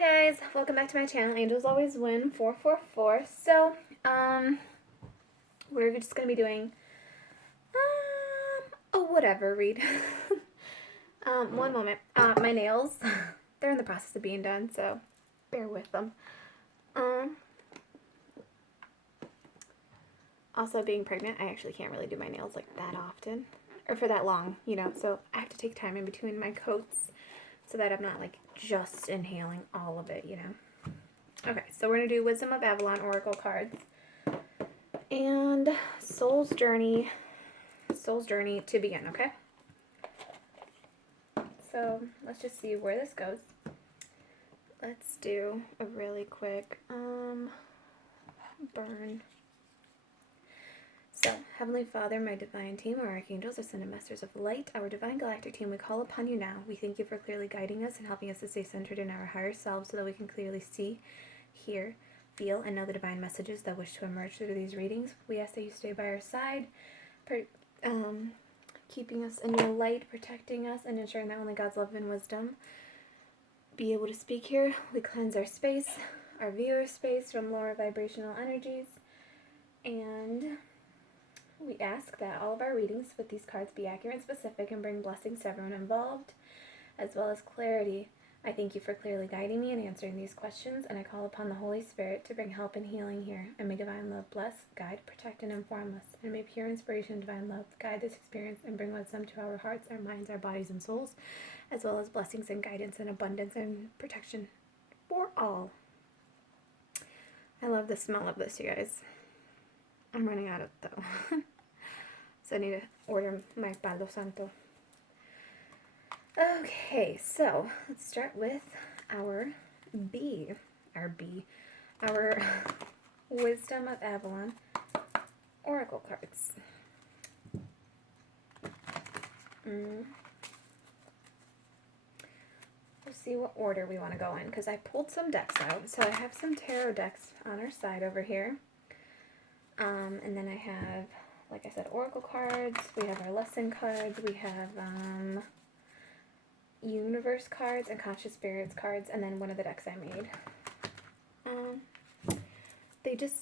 Hi guys, welcome back to my channel, Angels Always Win 444. So, we're just going to be doing, a whatever read. One moment. My nails, they're in the process of being done, so bear with them. Also, being pregnant, I actually can't really do my nails like that often, or for that long, you know, so I have to take time in between my coats so that I'm not like just inhaling all of it, you know. Okay, so we're going to do Wisdom of Avalon Oracle cards and Soul's Journey to begin, okay? So let's just see where this goes. Let's do a really quick burn. So, Heavenly Father, my divine team, our archangels, ascended masters of light, our divine galactic team, we call upon you now. We thank you for clearly guiding us and helping us to stay centered in our higher selves so that we can clearly see, hear, feel, and know the divine messages that wish to emerge through these readings. We ask that you stay by our side, keeping us in your light, protecting us, and ensuring that only God's love and wisdom be able to speak here. We cleanse our space, our viewer space from lower vibrational energies, and we ask that all of our readings with these cards be accurate and specific and bring blessings to everyone involved, as well as clarity. I thank you for clearly guiding me and answering these questions, and I call upon the Holy Spirit to bring help and healing here. And may divine love bless, guide, protect, and inform us. And may pure inspiration and divine love guide this experience and bring wisdom to our hearts, our minds, our bodies, and souls, as well as blessings and guidance and abundance and protection for all. I love the smell of this, you guys. I'm running out of it, though. So I need to order my Palo Santo. Okay, so let's start with our Wisdom of Avalon Oracle cards. We'll see what order we want to go in, because I pulled some decks out. So I have some tarot decks on our side over here. And then I have, like I said, oracle cards. We have our lesson cards. We have universe cards and conscious spirits cards, and then one of the decks I made.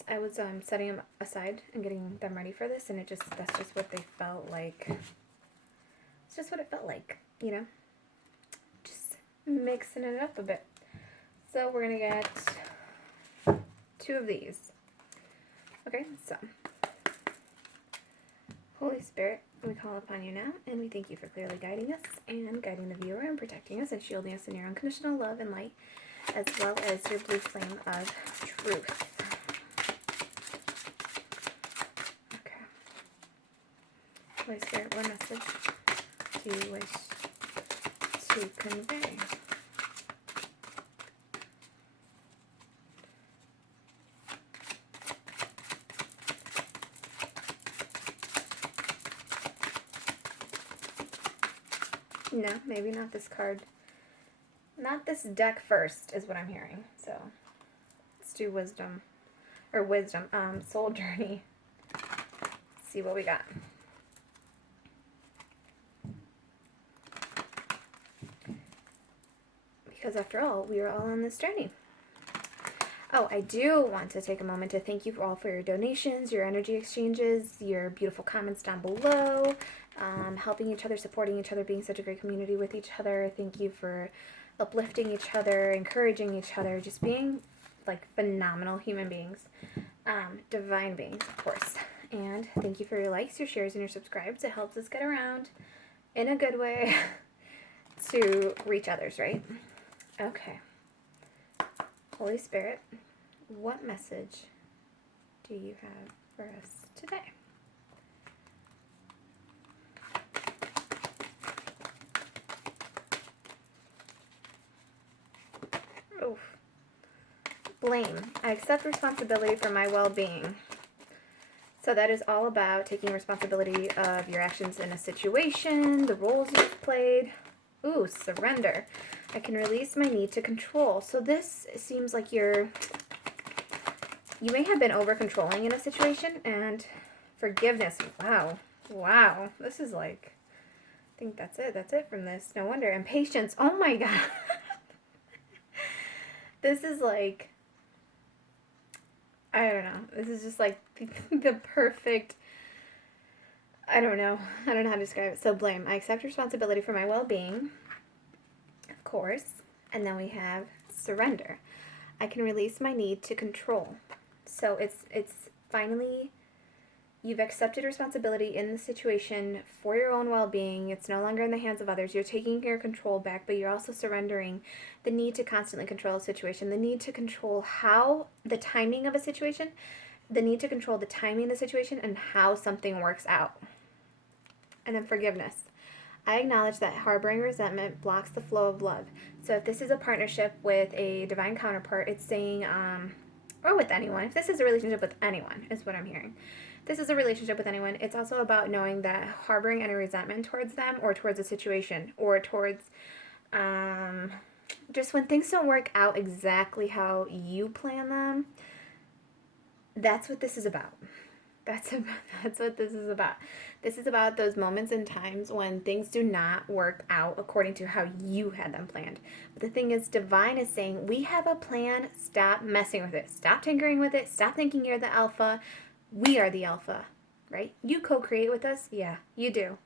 I was setting them aside and getting them ready for this, and that's just what they felt like. It's just what it felt like, you know? Just mixing it up a bit. So we're gonna get 2 of these. Okay, so Holy Spirit, we call upon you now, and we thank you for clearly guiding us and guiding the viewer and protecting us and shielding us in your unconditional love and light, as well as your blue flame of truth. Okay. Holy Spirit, what message do you wish to convey? No, maybe not this card. Not this deck first is what I'm hearing. So let's do Wisdom. Soul Journey. See what we got. Because after all, we are all on this journey. Oh, I do want to take a moment to thank you all for your donations, your energy exchanges, your beautiful comments down below, helping each other, supporting each other, being such a great community with each other. Thank you for uplifting each other, encouraging each other, just being like phenomenal human beings, divine beings, of course. And thank you for your likes, your shares, and your subscribes. It helps us get around in a good way to reach others, right? Okay. Holy Spirit, what message do you have for us today? Oof. Blame. I accept responsibility for my well-being. So that is all about taking responsibility of your actions in a situation, the roles you've played. Ooh, surrender. I can release my need to control. So this seems like you may have been over-controlling in a situation, and forgiveness. Wow. This is like, I think that's it from this. No wonder. And patience. Oh my God. This is like, I don't know. This is just like the perfect, I don't know how to describe it. So blame. I accept responsibility for my well-being, of course. And then we have surrender. I can release my need to control. So it's finally, you've accepted responsibility in the situation for your own well-being. It's no longer in the hands of others. You're taking your control back, but you're also surrendering the need to constantly control a situation, the need to control how the timing of a situation, the need to control the timing of the situation and how something works out. And then forgiveness. I acknowledge that harboring resentment blocks the flow of love. So if this is a partnership with a divine counterpart, it's saying, or with anyone, if this is a relationship with anyone, is what I'm hearing. This is a relationship with anyone. It's also about knowing that harboring any resentment towards them or towards a situation or towards just when things don't work out exactly how you plan them, that's what this is about. That's what this is about. This is about those moments and times when things do not work out according to how you had them planned. But the thing is, divine is saying, we have a plan. Stop messing with it. Stop tinkering with it. Stop thinking you're the alpha. We are the alpha, right? You co-create with us. Yeah, you do.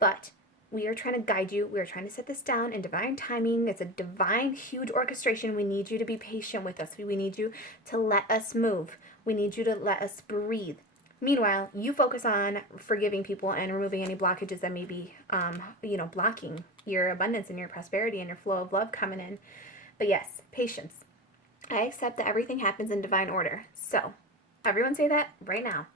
But we are trying to guide you. We are trying to set this down in divine timing. It's a divine, huge orchestration. We need you to be patient with us. We need you to let us move. We need you to let us breathe. Meanwhile, you focus on forgiving people and removing any blockages that may be, blocking your abundance and your prosperity and your flow of love coming in. But yes, patience. I accept that everything happens in divine order. So, everyone say that right now.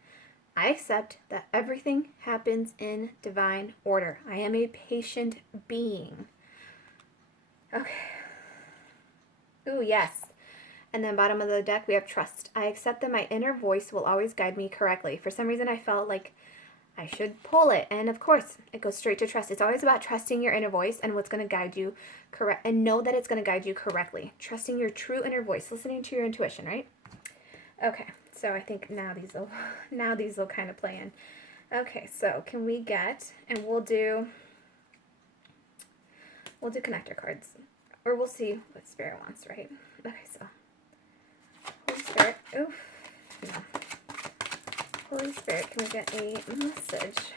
I accept that everything happens in divine order. I am a patient being. Okay. Ooh, yes. And then bottom of the deck, we have trust. I accept that my inner voice will always guide me correctly. For some reason, I felt like I should pull it. And of course, it goes straight to trust. It's always about trusting your inner voice and what's going to guide you correct. And know that it's going to guide you correctly. Trusting your true inner voice. Listening to your intuition, right? Okay. So I think now these will kind of play in. Okay. So can we get, and we'll do connector cards. Or we'll see what Spirit wants, right? Okay. So. Holy Spirit, oof, no. Holy Spirit, can we get a message?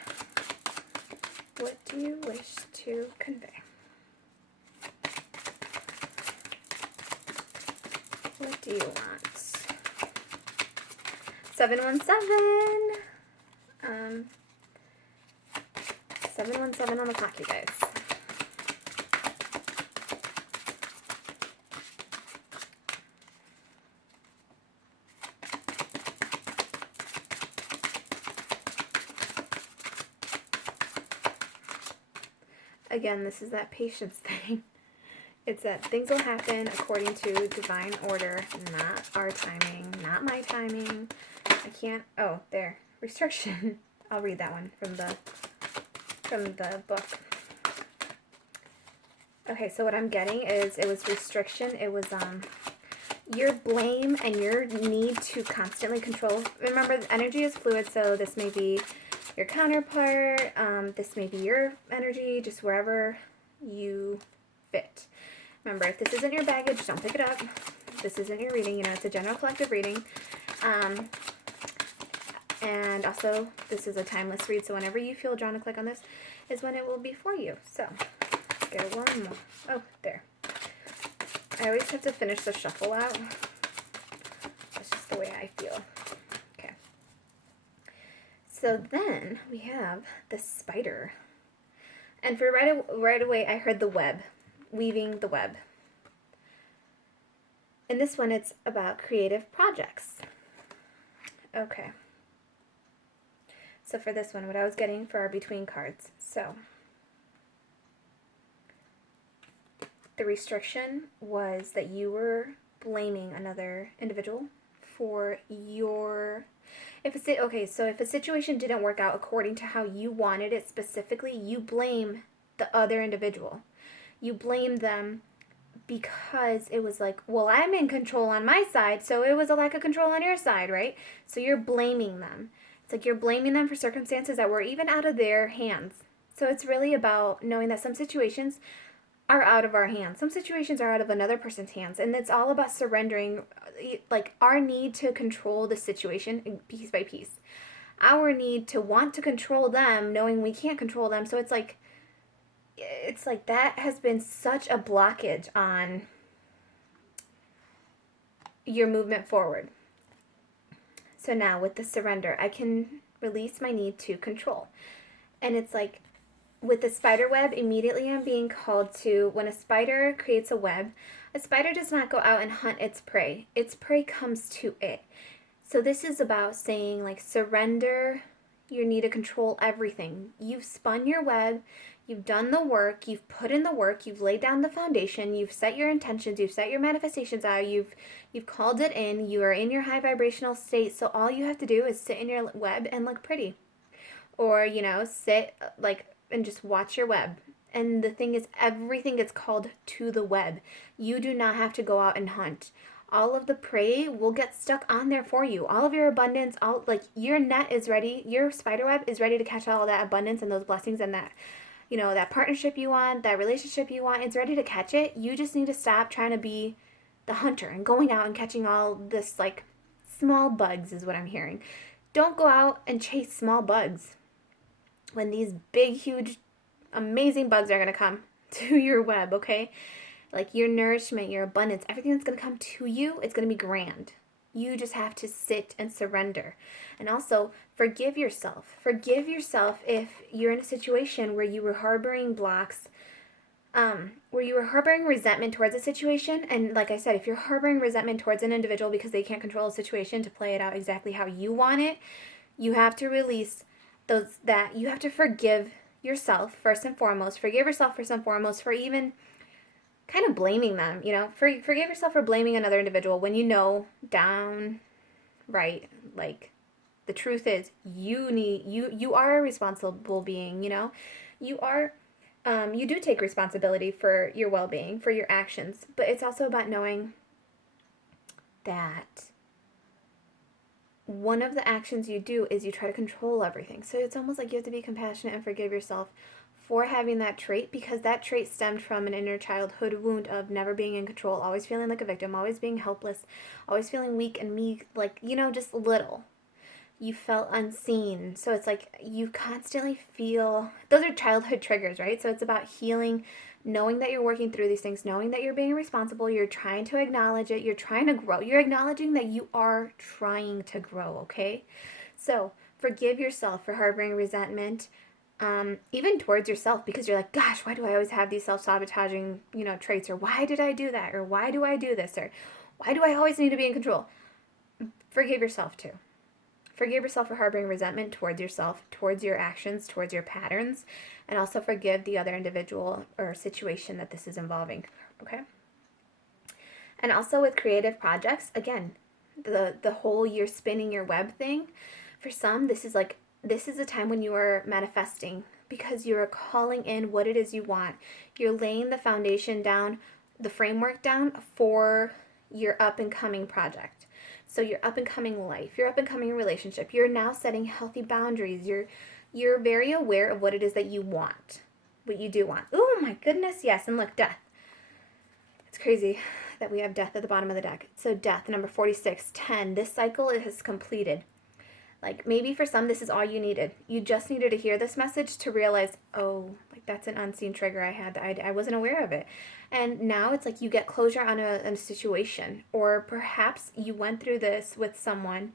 What do you wish to convey? What do you want? 717. 717 on the clock, you guys. Again, this is that patience thing. It's that things will happen according to divine order, not our timing, not my timing. I can't, oh, there, restriction. I'll read that one from the book. Okay, so what I'm getting is it was restriction. It was your blame and your need to constantly control. Remember, energy is fluid, so this may be your counterpart, this may be your energy, just wherever you fit. Remember, if this isn't your baggage, don't pick it up. This isn't your reading, it's a general collective reading. And also, this is a timeless read, so whenever you feel drawn to click on this is when it will be for you. So, let's get one more. Oh, there. I always have to finish the shuffle out. That's just the way I feel. So then we have the spider. And for right away, I heard the web, weaving the web. In this one, it's about creative projects. Okay. So for this one, what I was getting for our between cards. So the restriction was that you were blaming another individual for your... if a situation didn't work out according to how you wanted it specifically, you blame the other individual. You blame them because it was like, well, I'm in control on my side, so it was a lack of control on your side, right? So you're blaming them. It's like you're blaming them for circumstances that were even out of their hands. So it's really about knowing that some situations are out of our hands. Some situations are out of another person's hands. And it's all about surrendering, like, our need to control the situation piece by piece. Our need to want to control them, knowing we can't control them. So it's like that has been such a blockage on your movement forward. So now with the surrender, I can release my need to control. And it's like, with the spider web, immediately I'm being called to, when a spider creates a web, a spider does not go out and hunt its prey. Its prey comes to it. So this is about saying, like, surrender your need to control everything. You've spun your web, you've done the work, you've put in the work, you've laid down the foundation, you've set your intentions, you've set your manifestations out, you've called it in, you are in your high vibrational state. So all you have to do is sit in your web and look pretty. Or, sit, like, and just watch your web. And the thing is, everything gets called to the web. You do not have to go out and hunt. All of the prey will get stuck on there for you. All of your abundance, your net is ready. Your spider web is ready to catch all of that abundance and those blessings and that, that partnership you want, that relationship you want. It's ready to catch it. You just need to stop trying to be the hunter and going out and catching all this, like, small bugs is what I'm hearing. Don't go out and chase small bugs when these big, huge, amazing bugs are going to come to your web, okay? Like, your nourishment, your abundance, everything that's going to come to you, it's going to be grand. You just have to sit and surrender. And also, forgive yourself. Forgive yourself if you're in a situation where you were harboring blocks, where you were harboring resentment towards a situation. And like I said, if you're harboring resentment towards an individual because they can't control a situation to play it out exactly how you want it, you have to release you have to forgive yourself first and foremost. Forgive yourself first and foremost for even kind of blaming them, forgive yourself for blaming another individual when downright, like, the truth is you are a responsible being, you are, you do take responsibility for your well-being, for your actions, but it's also about knowing that one of the actions you do is you try to control everything. So it's almost like you have to be compassionate and forgive yourself for having that trait, because that trait stemmed from an inner childhood wound of never being in control, always feeling like a victim, always being helpless, always feeling weak and meek, like, just little. You felt unseen. So it's like you constantly feel, those are childhood triggers, right? So it's about healing, knowing that you're working through these things, knowing that you're being responsible, you're trying to acknowledge it, you're trying to grow, you're acknowledging that you are trying to grow, okay? So forgive yourself for harboring resentment, even towards yourself, because you're like, gosh, why do I always have these self-sabotaging, traits, or why did I do that, or why do I do this, or why do I always need to be in control? Forgive yourself too. Forgive yourself for harboring resentment towards yourself, towards your actions, towards your patterns, and also forgive the other individual or situation that this is involving, okay? And also with creative projects, again, the whole you're spinning your web thing, for some, this is a time when you are manifesting, because you are calling in what it is you want. You're laying the foundation down, the framework down for your up-and-coming project. So your up-and-coming life, your up-and-coming relationship, you're now setting healthy boundaries. You're very aware of what it is that you want, what you do want. Oh my goodness, yes, and look, death. It's crazy that we have death at the bottom of the deck. So death, number 46, 10. This cycle is completed. Like, maybe for some, this is all you needed. You just needed to hear this message to realize, oh, like, that's an unseen trigger I had. I wasn't aware of it. And now it's like you get closure on a situation. Or perhaps you went through this with someone.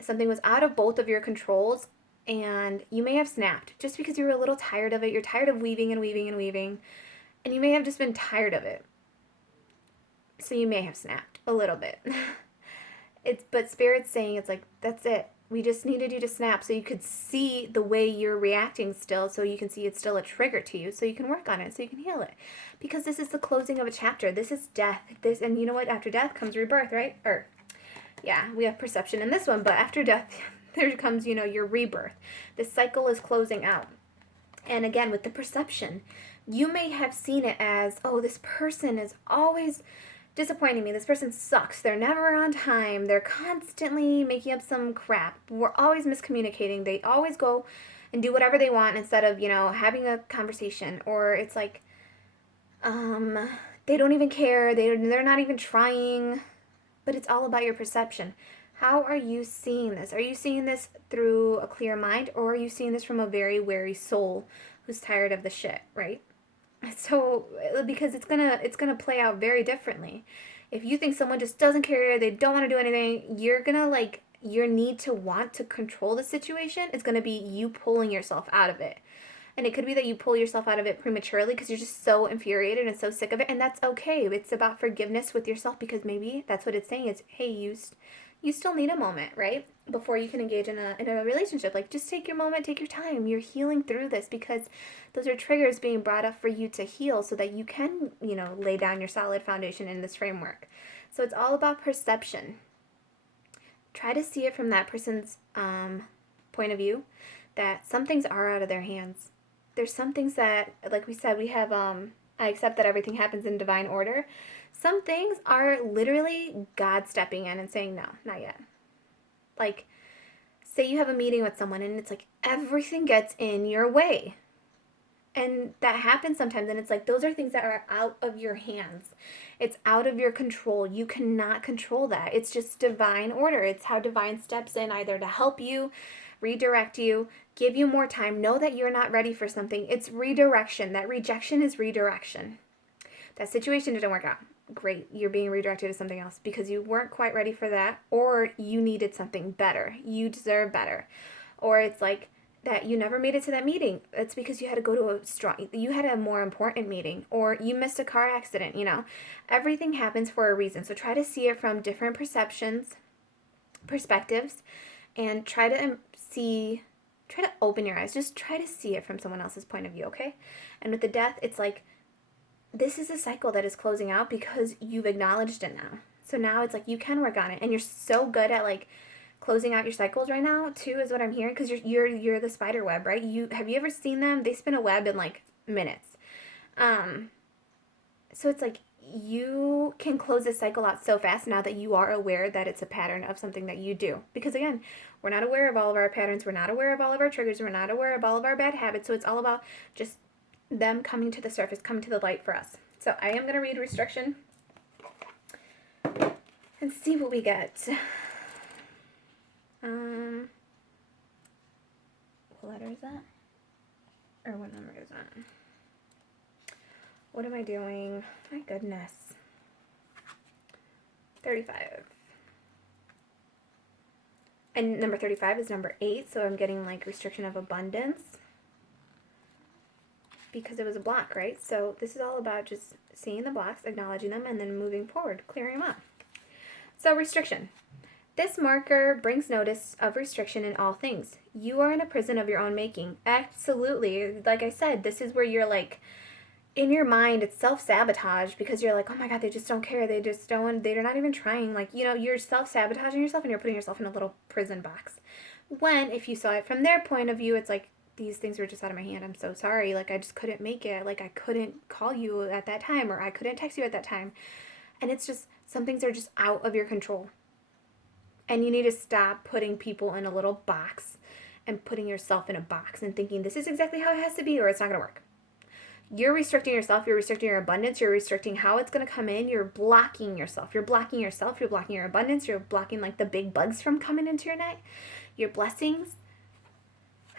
Something was out of both of your controls, and you may have snapped just because you were a little tired of it. You're tired of weaving and weaving and weaving. And you may have just been tired of it. So you may have snapped a little bit. But Spirit's saying it's like, that's it. We just needed you to snap so you could see the way you're reacting still, so you can see it's still a trigger to you, so you can work on it, so you can heal it. Because this is the closing of a chapter. This is death. And you know what? After death comes rebirth, right? We have perception in this one, but after death, there comes, your rebirth. The cycle is closing out. And again, with the perception, you may have seen it as, oh, this person is always disappointing me. This person sucks. They're never on time. They're constantly making up some crap. We're always miscommunicating. They always go and do whatever they want instead of, having a conversation. Or it's like, They don't even care. They're not even trying. But it's all about your perception. How are you seeing this? Are you seeing this through a clear mind, or are you seeing this from a very wary soul who's tired of the shit, right? So because it's gonna play out very differently. If you think someone just doesn't care, they don't want to do anything, you're gonna like your need to want to control the situation is gonna be you pulling yourself out of it. And it could be that you pull yourself out of it prematurely because you're just so infuriated and so sick of it. And that's okay. It's about forgiveness with yourself, because maybe that's what it's saying is, hey, you still need a moment, right? Before you can engage in a relationship. Like, just take your moment, take your time. You're healing through this because those are triggers being brought up for you to heal so that you can, lay down your solid foundation in this framework. So it's all about perception. Try to see it from that person's point of view, that some things are out of their hands. There's some things that, like we said, we have, I accept that everything happens in divine order. Some things are literally God stepping in and saying, no, not yet. Like, say you have a meeting with someone and it's like everything gets in your way. And that happens sometimes, and it's like those are things that are out of your hands. It's out of your control. You cannot control that. It's just divine order. It's how divine steps in either to help you, redirect you, give you more time, know that you're not ready for something. It's redirection. That rejection is redirection. That situation didn't work out. Great. You're being redirected to something else because you weren't quite ready for that, or you needed something better. You deserve better. Or it's like that you never made it to that meeting. It's because you had to go to you had a more important meeting, or you missed a car accident, Everything happens for a reason. So try to see it from different perspectives, and try to open your eyes. Just try to see it from someone else's point of view, okay? And with the death, it's like, this is a cycle that is closing out because you've acknowledged it now. So now it's like you can work on it, and you're so good at like closing out your cycles right now too, is what I'm hearing, because you're the spider web, right? Have you ever seen them? They spin a web in like minutes. So it's like you can close this cycle out so fast now that you are aware that it's a pattern of something that you do. Because again, we're not aware of all of our patterns. We're not aware of all of our triggers. We're not aware of all of our bad habits. So it's all about just them coming to the surface, coming to the light for us. So I am going to read restriction and see what we get. What letter is that? Or what number is that? What am I doing? My goodness. 35. And number 35 is number 8, so I'm getting like restriction of abundance, because it was a block, right? So this is all about just seeing the blocks, acknowledging them, and then moving forward, clearing them up. So restriction. This marker brings notice of restriction in all things. You are in a prison of your own making. Absolutely. Like I said, this is where you're like, in your mind, it's self-sabotage, because you're like, oh my God, they just don't care. They're not even trying. Like, you're self-sabotaging yourself, and you're putting yourself in a little prison box. When, if you saw it from their point of view, it's like, these things were just out of my hand. I'm so sorry. Like, I just couldn't make it. Like, I couldn't call you at that time, or I couldn't text you at that time. And it's just, some things are just out of your control. And you need to stop putting people in a little box and putting yourself in a box and thinking this is exactly how it has to be, or it's not going to work. You're restricting yourself. You're restricting your abundance. You're restricting how it's going to come in. You're blocking yourself. You're blocking yourself. You're blocking your abundance. You're blocking like the big bugs from coming into your night. Your blessings.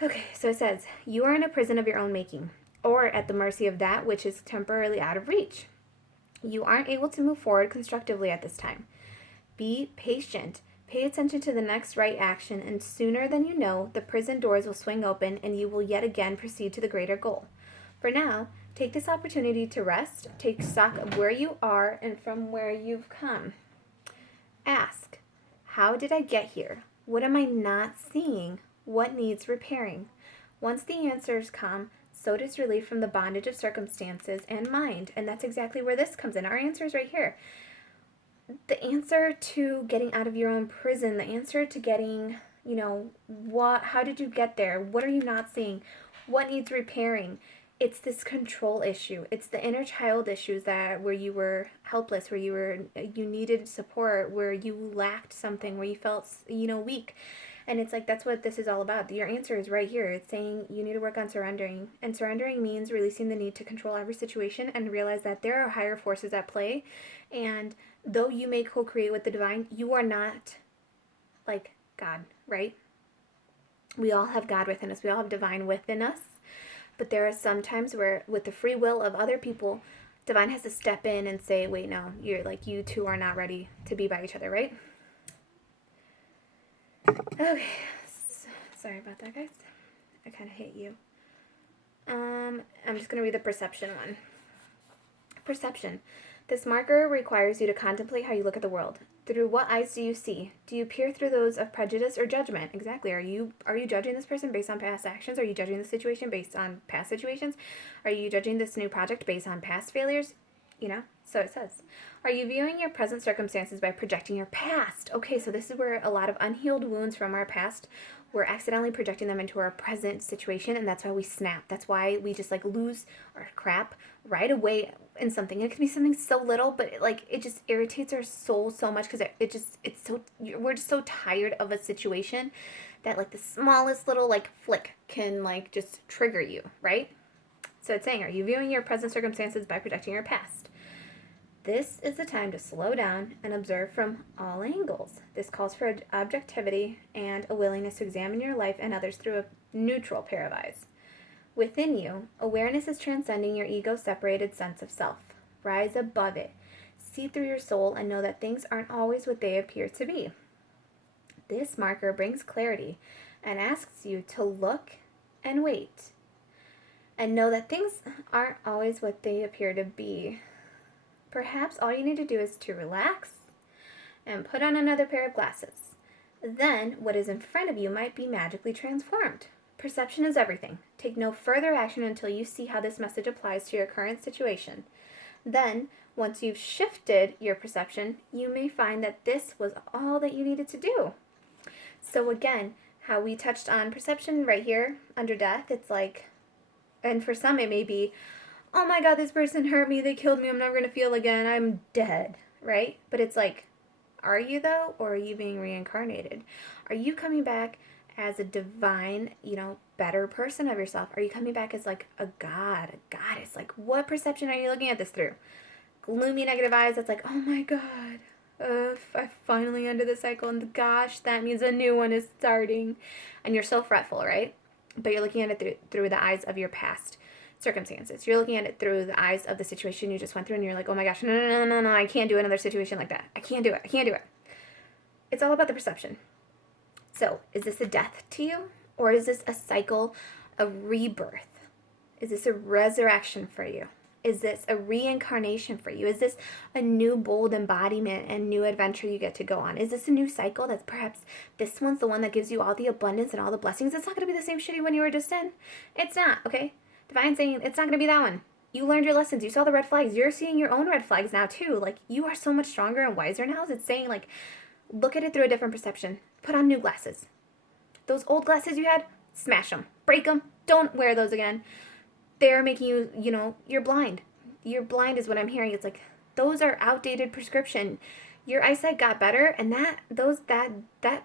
Okay, so it says, you are in a prison of your own making, or at the mercy of that which is temporarily out of reach. You aren't able to move forward constructively at this time. Be patient. Pay attention to the next right action, and sooner than you know, the prison doors will swing open and you will yet again proceed to the greater goal. For now, take this opportunity to rest, take stock of where you are and from where you've come. Ask, how did I get here? What am I not seeing? What needs repairing? Once the answers come, so does relief from the bondage of circumstances and mind. And that's exactly where this comes in. Our answer is right here. The answer to getting out of your own prison, the answer to getting, how did you get there? What are you not seeing? What needs repairing? It's this control issue. It's the inner child issues where you were helpless, where you needed support, where you lacked something, where you felt, weak. And it's like, that's what this is all about. Your answer is right here. It's saying you need to work on surrendering. And surrendering means releasing the need to control every situation and realize that there are higher forces at play. And though you may co-create with the divine, you are not like God, right? We all have God within us. We all have divine within us. But there are some times where, with the free will of other people, divine has to step in and say, wait, no, you two are not ready to be by each other, right? Okay, sorry about that, guys. I kind of hit you. I'm just going to read the perception one. Perception. This marker requires you to contemplate how you look at the world. Through what eyes do you see? Do you peer through those of prejudice or judgment? Exactly. Are you judging this person based on past actions? Are you judging the situation based on past situations? Are you judging this new project based on past failures? So it says, are you viewing your present circumstances by projecting your past? Okay, so this is where a lot of unhealed wounds from our past, we're accidentally projecting them into our present situation, and that's why we snap. That's why we just lose our crap right away in something. It can be something so little, but it just irritates our soul so much because we're just so tired of a situation that the smallest little flick can just trigger you, right? So it's saying, are you viewing your present circumstances by projecting your past? This is the time to slow down and observe from all angles. This calls for objectivity and a willingness to examine your life and others through a neutral pair of eyes. Within you, awareness is transcending your ego-separated sense of self. Rise above it. See through your soul and know that things aren't always what they appear to be. This marker brings clarity and asks you to look and wait and know that things aren't always what they appear to be. Perhaps all you need to do is to relax and put on another pair of glasses. Then, what is in front of you might be magically transformed. Perception is everything. Take no further action until you see how this message applies to your current situation. Then, once you've shifted your perception, you may find that this was all that you needed to do. So again, how we touched on perception right here under death, it's and for some it may be, oh my God, this person hurt me, they killed me, I'm never going to feel again, I'm dead, right? But it's are you though, or are you being reincarnated? Are you coming back as a divine, better person of yourself? Are you coming back as a god, a goddess? What perception are you looking at this through? Gloomy, negative eyes, that's oh my God, I finally ended the cycle, and gosh, that means a new one is starting. And you're so fretful, right? But you're looking at it through the eyes of your past circumstances. You're looking at it through the eyes of the situation you just went through, and you're oh my gosh, no, I can't do another situation like that. I can't do it. It's all about the perception. So, is this a death to you? Or is this a cycle of rebirth? Is this a resurrection for you? Is this a reincarnation for you? Is this a new bold embodiment and new adventure you get to go on? Is this a new cycle that's perhaps this one's the one that gives you all the abundance and all the blessings? It's not going to be the same shitty one you were just in. It's not, okay? Divine saying it's not going to be that one. You learned your lessons. You saw the red flags. You're seeing your own red flags now too. You are so much stronger and wiser now. It's saying look at it through a different perception. Put on new glasses. Those old glasses you had, smash them. Break them. Don't wear those again. They're making you, you're blind. You're blind is what I'm hearing. It's those are outdated prescription. Your eyesight got better, and that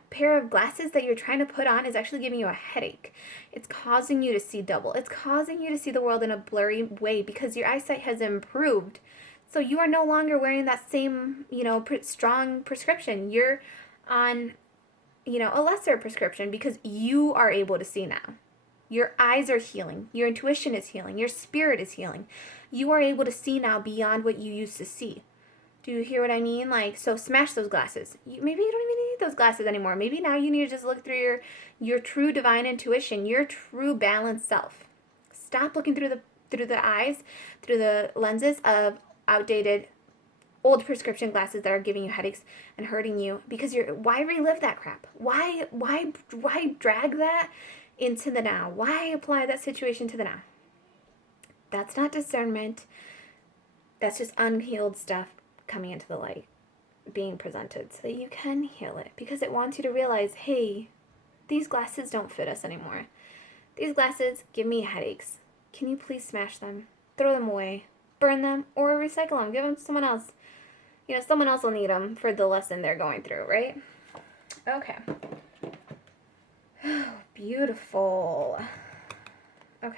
pair of glasses that you're trying to put on is actually giving you a headache. It's causing you to see double. It's causing you to see the world in a blurry way because your eyesight has improved. So you are no longer wearing that same, strong prescription. You're on, a lesser prescription because you are able to see now. Your eyes are healing. Your intuition is healing. Your spirit is healing. You are able to see now beyond what you used to see. Do you hear what I mean? So smash those glasses. Maybe you don't even need those glasses anymore. Maybe now you need to just look through your true divine intuition, your true balanced self. Stop looking through the eyes, through the lenses of outdated old prescription glasses that are giving you headaches and hurting you, because why relive that crap? Why drag that into the now? Why apply that situation to the now? That's not discernment. That's just unhealed stuff coming into the light, being presented so that you can heal it, because it wants you to realize, hey, these glasses don't fit us anymore. These glasses give me headaches. Can you please smash them, throw them away, burn them, or recycle them, give them to someone else? Someone else will need them for the lesson they're going through, right? Okay. Beautiful. Okay.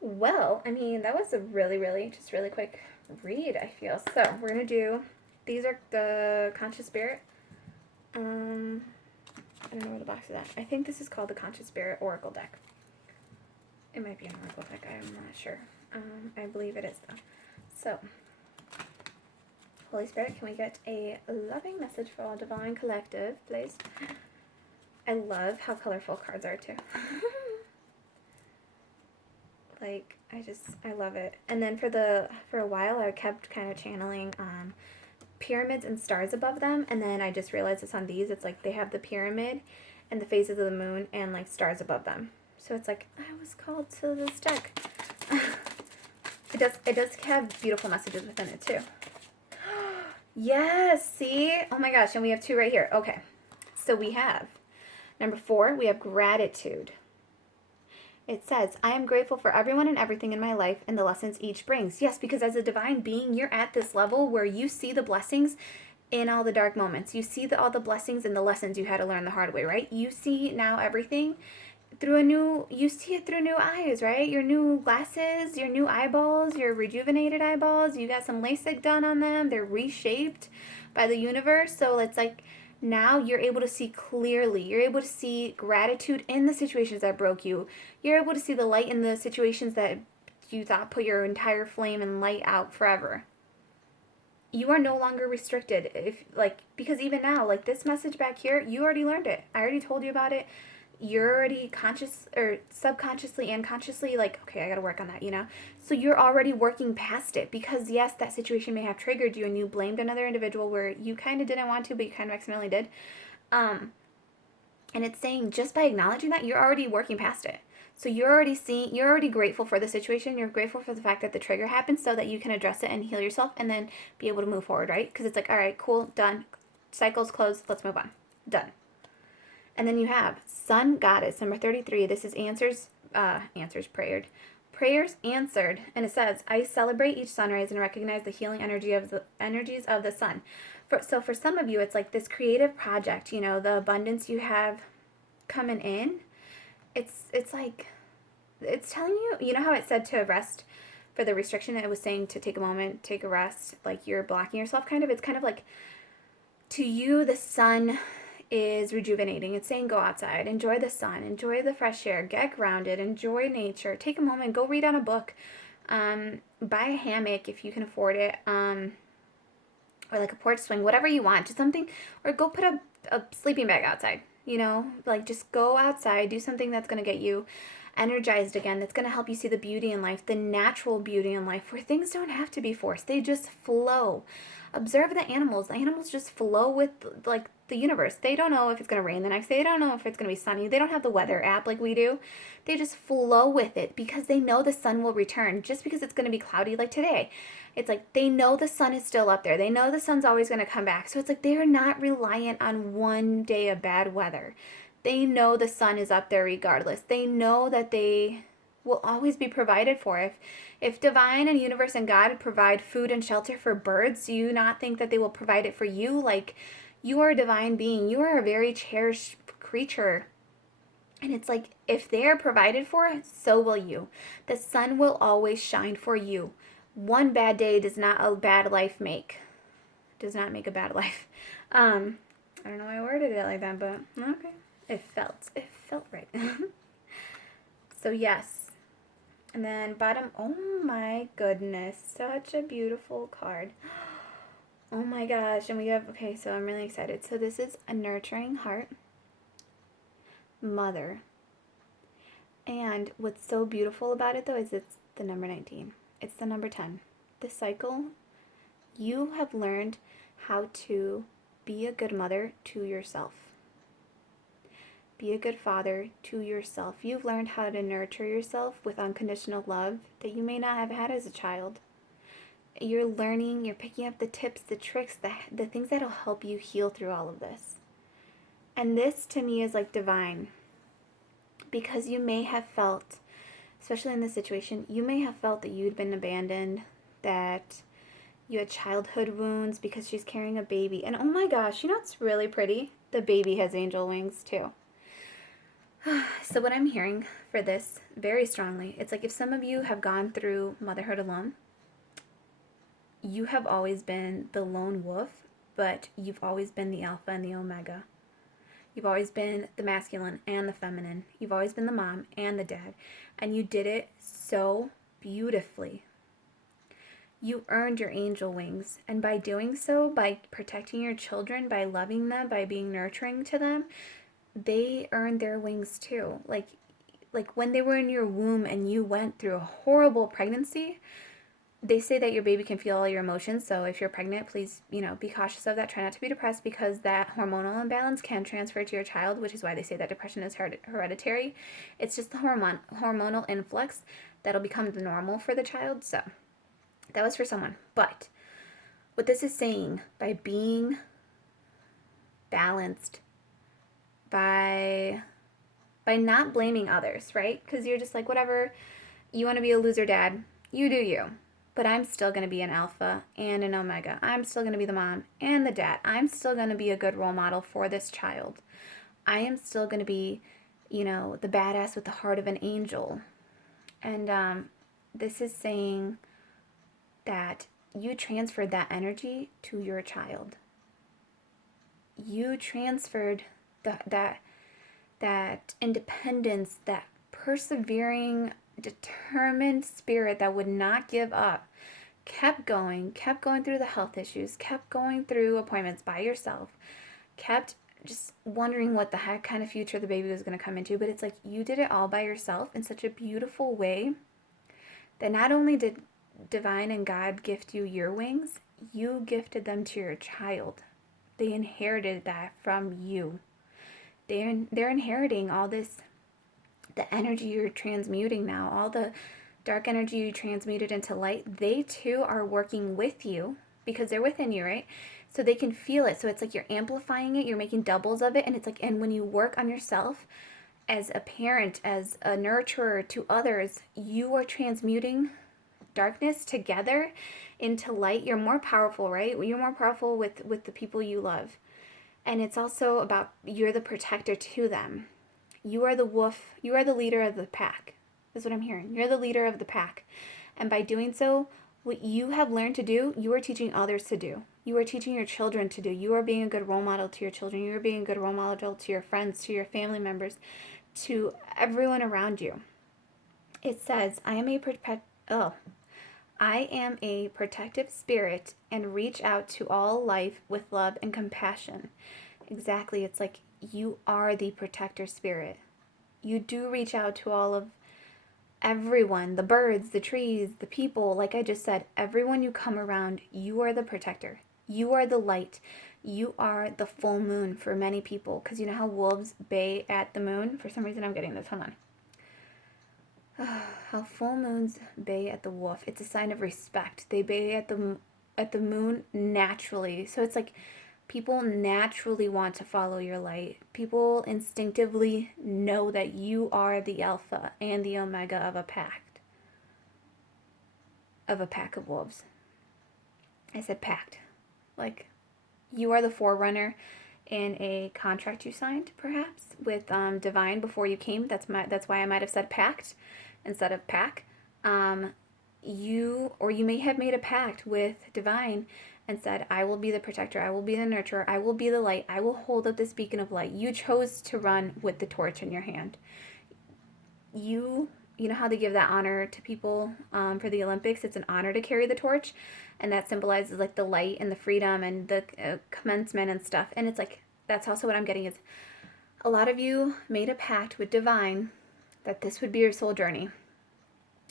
Well, I mean, that was a really, just really quick read, I feel. So, we're going to do, these are the Conscious Spirit. I don't know where the box is at. I think this is called the Conscious Spirit Oracle deck. It might be an Oracle deck, I'm not sure. I believe it is, though. So, Holy Spirit, can we get a loving message for all Divine Collective, please? I love how colorful cards are, too. Like, I love it. And then for a while, I kept kind of channeling pyramids and stars above them, and then I just realized it's on these. It's like they have the pyramid and the phases of the moon and, like, stars above them. So it's like, I was called to this deck. It does have beautiful messages within it, too. Yes, see? Oh my gosh, and we have 2 right here. Okay, so we have, number 4, we have gratitude. It says, I am grateful for everyone and everything in my life and the lessons each brings. Yes, because as a divine being, you're at this level where you see the blessings in all the dark moments. You see all the blessings and the lessons you had to learn the hard way, right? You see now everything you see it through new eyes, right? Your new glasses, your new eyeballs, your rejuvenated eyeballs. You got some LASIK done on them. They're reshaped by the universe. So it's like now you're able to see clearly. You're able to see gratitude in the situations that broke you. You're able to see the light in the situations that you thought put your entire flame and light out forever. You are no longer restricted. Because even now, like this message back here, you already learned it. I already told you about it. You're already conscious or subconsciously and consciously like, okay, I got to work on that, you know? So you're already working past it because, yes, that situation may have triggered you and you blamed another individual where you kind of didn't want to, but you kind of accidentally did. And it's saying just by acknowledging that, you're already working past it. So you're already grateful for the situation. You're grateful for the fact that the trigger happened so that you can address it and heal yourself and then be able to move forward, right? Because it's like, all right, cool, done. Cycle's closed. Let's move on. Done. And then you have Sun Goddess, number 33. This is prayers answered. And it says, I celebrate each sunrise and recognize the healing energies of the sun. So for some of you, it's like this creative project, you know, the abundance you have coming in. It's like, it's telling you, you know how it said to rest for the restriction? It was saying to take a moment, take a rest, like you're blocking yourself kind of. It's kind of like, to you, the sun is rejuvenating. It's saying go outside, enjoy the sun, enjoy the fresh air, get grounded, enjoy nature, take a moment, go read on a book, buy a hammock if you can afford it, or like a porch swing, whatever you want, just something, or go put a sleeping bag outside, you know, like just go outside, do something that's going to get you energized again, that's going to help you see the beauty in life, the natural beauty in life, where things don't have to be forced, they just flow. Observe the animals just flow with like the universe. They don't know if it's going to rain the next day. They don't know if it's going to be sunny. They don't have the weather app like we do. They just flow with it because they know the sun will return. Just because it's going to be cloudy like today, it's like they know the sun is still up there. They know the sun's always going to come back. So it's like they're not reliant on one day of bad weather. They know the sun is up there regardless. They know that they will always be provided for. If divine and universe and God provide food and shelter for birds, do you not think that they will provide it for you? Like, you are a divine being. You are a very cherished creature. And it's like, if they are provided for, so will you. The sun will always shine for you. One bad day does not a bad life make. Does not make a bad life. I don't know why I worded it like that, but okay. It felt right. So yes. And then bottom, oh my goodness, such a beautiful card. Oh my gosh, and we have, okay, so I'm really excited. So this is a nurturing heart, mother. And what's so beautiful about it though is it's the number 19. It's the number 10. This cycle, you have learned how to be a good mother to yourself. Be a good father to yourself. You've learned how to nurture yourself with unconditional love that you may not have had as a child. You're learning, you're picking up the tips, the tricks, the things that'll help you heal through all of this. And this to me is like divine. Because you may have felt, especially in this situation, you may have felt that you'd been abandoned, that you had childhood wounds because she's carrying a baby. And oh my gosh, you know what's really pretty? The baby has angel wings too. So what I'm hearing for this very strongly, it's like if some of you have gone through motherhood alone, you have always been the lone wolf, but you've always been the alpha and the omega. You've always been the masculine and the feminine. You've always been the mom and the dad. And you did it so beautifully. You earned your angel wings. And by doing so, by protecting your children, by loving them, by being nurturing to them, they earned their wings too. Like when they were in your womb and you went through a horrible pregnancy, they say that your baby can feel all your emotions. So if you're pregnant, please, be cautious of that. Try not to be depressed, because that hormonal imbalance can transfer to your child, which is why they say that depression is hereditary. It's just the hormonal influx that'll become the normal for the child. So that was for someone. But what this is saying, by being balanced, by not blaming others, right? Because you're just like, whatever, you want to be a loser dad, you do you. But I'm still going to be an alpha and an omega. I'm still going to be the mom and the dad. I'm still going to be a good role model for this child. I am still going to be, the badass with the heart of an angel. And this is saying that you transferred that energy to your child. You transferred that independence, that persevering, determined spirit that would not give up, kept going through the health issues, kept going through appointments by yourself, kept just wondering what the heck kind of future the baby was going to come into. But it's like you did it all by yourself in such a beautiful way that not only did divine and God gift you your wings, you gifted them to your child. They inherited that from you. They're inheriting all this, the energy you're transmuting now, all the dark energy you transmuted into light. They too are working with you because they're within you, right? So they can feel it. So it's like you're amplifying it, you're making doubles of it. And it's like, and when you work on yourself as a parent, as a nurturer to others, you are transmuting darkness together into light. You're more powerful, right? You're more powerful with the people you love. And it's also about, you're the protector to them. You are the wolf. You are the leader of the pack. That's what I'm hearing. You're the leader of the pack. And by doing so, what you have learned to do, you are teaching others to do. You are teaching your children to do. You are being a good role model to your children. You are being a good role model to your friends, to your family members, to everyone around you. It says, I am a protective spirit and reach out to all life with love and compassion. Exactly. It's like you are the protector spirit. You do reach out to all of everyone, the birds, the trees, the people. Like I just said, everyone you come around, you are the protector. You are the light. You are the full moon for many people. Because you know how wolves bay at the moon? For some reason I'm getting this. Hold on. How full moons bay at the wolf. It's a sign of respect. They bay at the moon naturally. So it's like people naturally want to follow your light. People instinctively know that you are the alpha and the omega of a pack of wolves. I said packed. Like you are the forerunner in a contract you signed, perhaps, with Divine before you came. That's why I might have said packed instead of pack. You may have made a pact with Divine and said, I will be the protector, I will be the nurturer, I will be the light, I will hold up this beacon of light. You chose to run with the torch in your hand. You know how they give that honor to people for the Olympics? It's an honor to carry the torch, and that symbolizes like the light and the freedom and the commencement and stuff. And it's like, that's also what I'm getting is a lot of you made a pact with Divine that this would be your soul journey.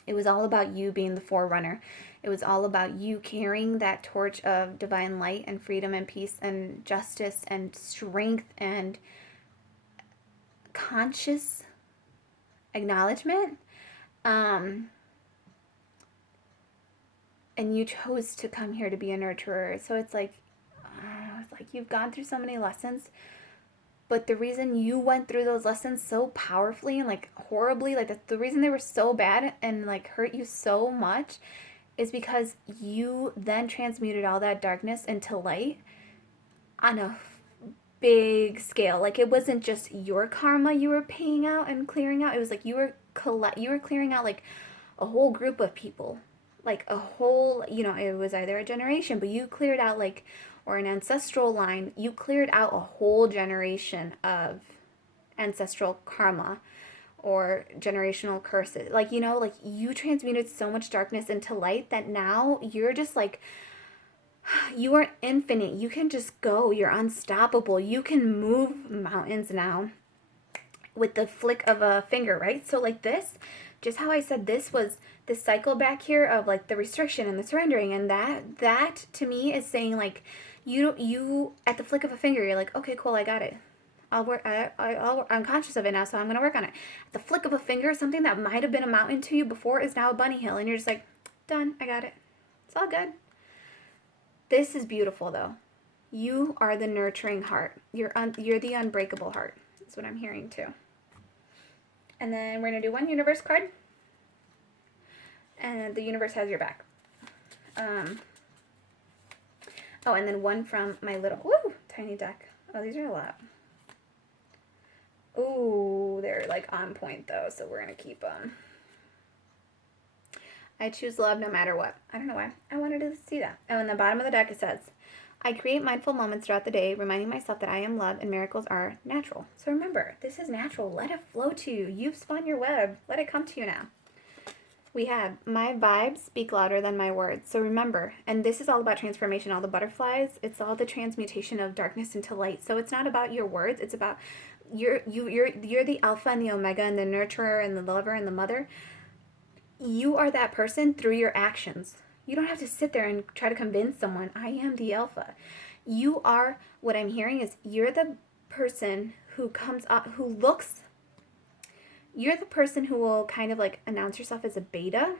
It was all about you being the forerunner. It was all about you carrying that torch of divine light and freedom and peace and justice and strength and conscious acknowledgement. And you chose to come here to be a nurturer. So it's like you've gone through so many lessons. But the reason you went through those lessons so powerfully and like horribly, like the reason they were so bad and like hurt you so much is because you then transmuted all that darkness into light on a big scale. Like, it wasn't just your karma you were paying out and clearing out. It was like you were clearing out like a whole group of people, like a whole, it was either a generation, but you cleared out like, or an ancestral line, you cleared out a whole generation of ancestral karma or generational curses. Like, like you transmuted so much darkness into light that now you're just like, you are infinite. You can just go. You're unstoppable. You can move mountains now with the flick of a finger, right? So like this, just how I said this was the cycle back here of like the restriction and the surrendering, and that to me is saying like you at the flick of a finger, you're like, okay, cool, I got it. I'll work. I'm conscious of it now, so I'm gonna work on it. At the flick of a finger, something that might have been a mountain to you before is now a bunny hill, and you're just like, done. I got it. It's all good. This is beautiful, though. You are the nurturing heart. You're the unbreakable heart. That's what I'm hearing too. And then we're gonna do one universe card, and the universe has your back. Oh, and then one from my little tiny deck. Oh, these are a lot. Ooh, they're like on point though, so we're gonna keep them. I choose love no matter what. I don't know why. I wanted to see that. Oh, in the bottom of the deck it says, I create mindful moments throughout the day, reminding myself that I am love and miracles are natural. So remember, this is natural. Let it flow to you. You've spun your web. Let it come to you now. We have, my vibes speak louder than my words. So remember, and this is all about transformation, all the butterflies. It's all the transmutation of darkness into light. So it's not about your words. It's about you're the alpha and the omega and the nurturer and the lover and the mother. You are that person through your actions. You don't have to sit there and try to convince someone, I am the alpha. You are, what I'm hearing is, you're the person who comes up, you're the person who will kind of like announce yourself as a beta,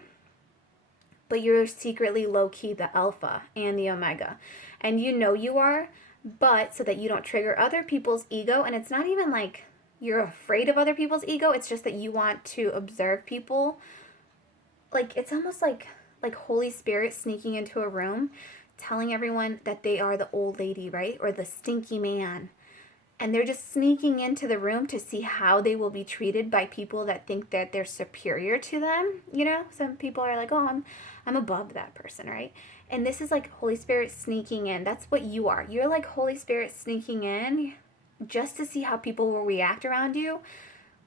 but you're secretly low-key the alpha and the omega. And you are, but so that you don't trigger other people's ego, and it's not even like you're afraid of other people's ego, it's just that you want to observe people. Like, it's almost like Holy Spirit sneaking into a room, telling everyone that they are the old lady, right? Or the stinky man. And they're just sneaking into the room to see how they will be treated by people that think that they're superior to them. Some people are like, oh, I'm above that person, right? And this is like Holy Spirit sneaking in. That's what you are. You're like Holy Spirit sneaking in just to see how people will react around you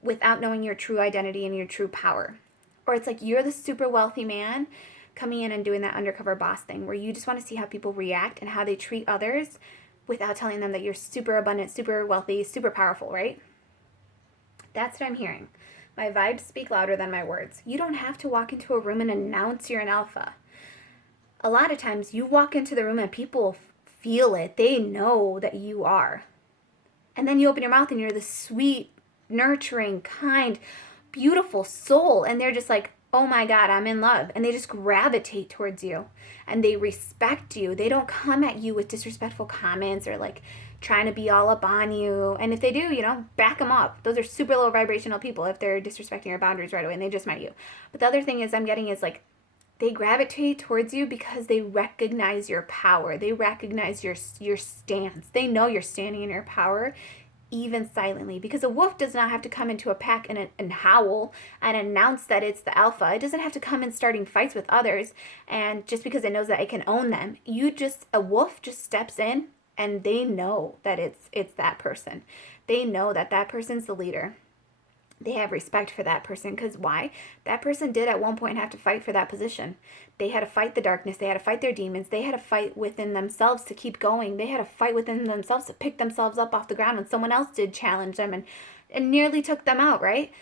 without knowing your true identity and your true power. Or it's like you're the super wealthy man coming in and doing that undercover boss thing where you just want to see how people react and how they treat others without telling them that you're super abundant, super wealthy, super powerful, right? That's what I'm hearing. My vibes speak louder than my words. You don't have to walk into a room and announce you're an alpha. A lot of times you walk into the room and people feel it. They know that you are. And then you open your mouth and you're the sweet, nurturing, kind, beautiful soul. And they're just like, oh my God, I'm in love. And they just gravitate towards you and they respect you. They don't come at you with disrespectful comments or like trying to be all up on you. And if they do, back them up. Those are super low vibrational people if they're disrespecting your boundaries right away and they just met you. But the other thing is I'm getting is like, they gravitate towards you because they recognize your power. They recognize your stance. They know you're standing in your power, even silently, because a wolf does not have to come into a pack and howl and announce that it's the alpha. It doesn't have to come in starting fights with others, and just because it knows that it can own them. A wolf just steps in and they know that it's that person. They know that that person's the leader. They have respect for that person because why? That person did at one point have to fight for that position. They had to fight the darkness. They had to fight their demons. They had to fight within themselves to keep going. They had to fight within themselves to pick themselves up off the ground when someone else did challenge them and nearly took them out, right?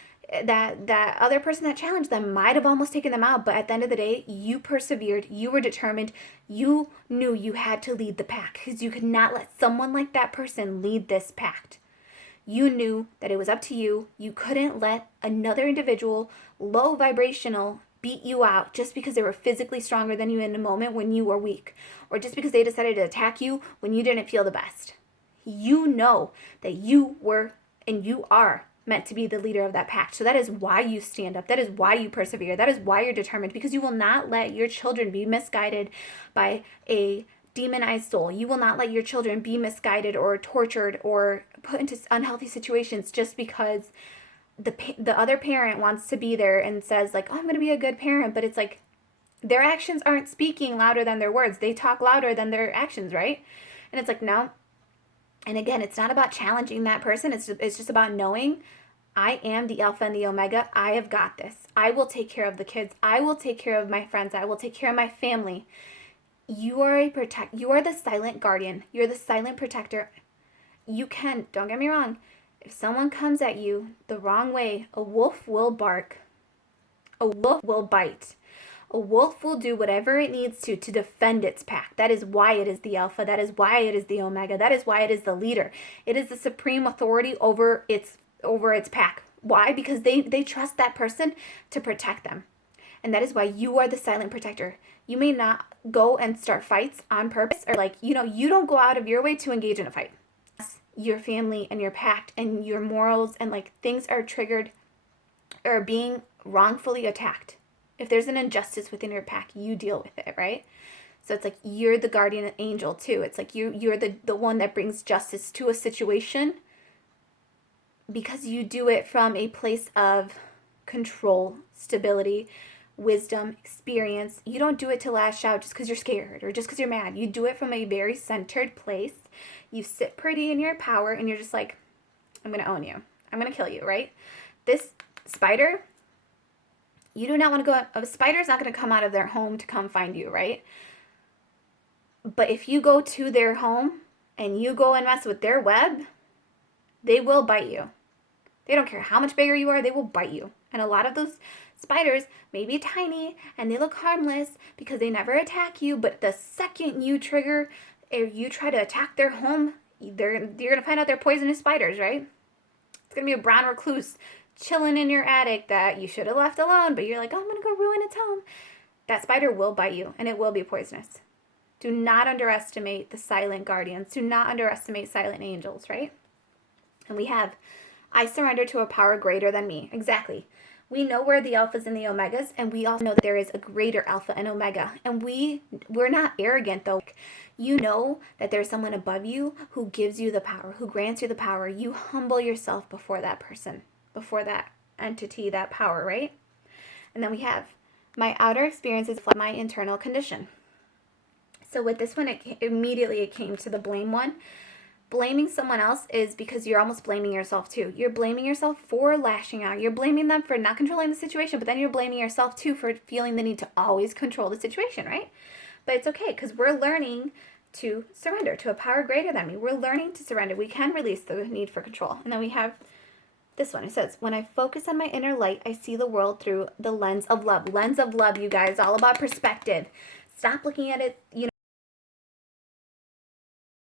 That other person that challenged them might have almost taken them out, but at the end of the day, you persevered. You were determined. You knew you had to lead the pack because you could not let someone like that person lead this pack. You knew that it was up to you. You couldn't let another individual, low vibrational, beat you out just because they were physically stronger than you in a moment when you were weak, or just because they decided to attack you when you didn't feel the best. You know that you were and you are meant to be the leader of that pack. So that is why you stand up. That is why you persevere. That is why you're determined, because you will not let your children be misguided by a demonized soul. You will not let your children be misguided or tortured or put into unhealthy situations just because the other parent wants to be there and says like, oh, I'm going to be a good parent. But it's like their actions aren't speaking louder than their words. They talk louder than their actions, right? And it's like, no. And again, it's not about challenging that person. It's just about knowing I am the Alpha and the Omega. I have got this. I will take care of the kids. I will take care of my friends. I will take care of my family. You are you are the silent guardian. You're the silent protector. You can, don't get me wrong, if someone comes at you the wrong way, a wolf will bark. A wolf will bite. A wolf will do whatever it needs to defend its pack. That is why it is the alpha. That is why it is the omega. That is why it is the leader. It is the supreme authority over its pack. Why? Because they trust that person to protect them. And that is why you are the silent protector. You may not go and start fights on purpose, or like, you don't go out of your way to engage in a fight. Your family and your pact and your morals and like things are triggered or being wrongfully attacked. If there's an injustice within your pack, you deal with it, right? So it's like you're the guardian angel too. It's like you're the one that brings justice to a situation because you do it from a place of control, stability, wisdom, experience. You don't do it to lash out just because you're scared or just because you're mad. You do it from a very centered place. You sit pretty in your power and you're just like, I'm going to own you. I'm going to kill you, right? This spider, you do not want to go, a spider's not going to come out of their home to come find you, right? But if you go to their home and you go and mess with their web, they will bite you. They don't care how much bigger you are, they will bite you. And a lot of those spiders may be tiny and they look harmless because they never attack you, but the second you trigger or you try to attack their home, you're going to find out they're poisonous spiders, right? It's going to be a brown recluse chilling in your attic that you should have left alone, but you're like, oh, I'm going to go ruin its home. That spider will bite you and it will be poisonous. Do not underestimate the silent guardians. Do not underestimate silent angels, right? And we have, I surrender to a power greater than me. Exactly. We know we're the alphas and the omegas, and we also know that there is a greater alpha and omega. And we're not arrogant, though. You know that there's someone above you who gives you the power, who grants you the power. You humble yourself before that person, before that entity, that power, right? And then we have, my outer experiences reflect my internal condition. So with this one, it came to the blame one. Blaming someone else is because you're almost blaming yourself too. You're blaming yourself for lashing out. You're blaming them for not controlling the situation, but then you're blaming yourself too for feeling the need to always control the situation, right? But it's okay because we're learning to surrender to a power greater than me. We're learning to surrender. We can release the need for control. And then we have this one. It says, when I focus on my inner light, I see the world through the lens of love. Lens of love, you guys, all about perspective. Stop looking at it,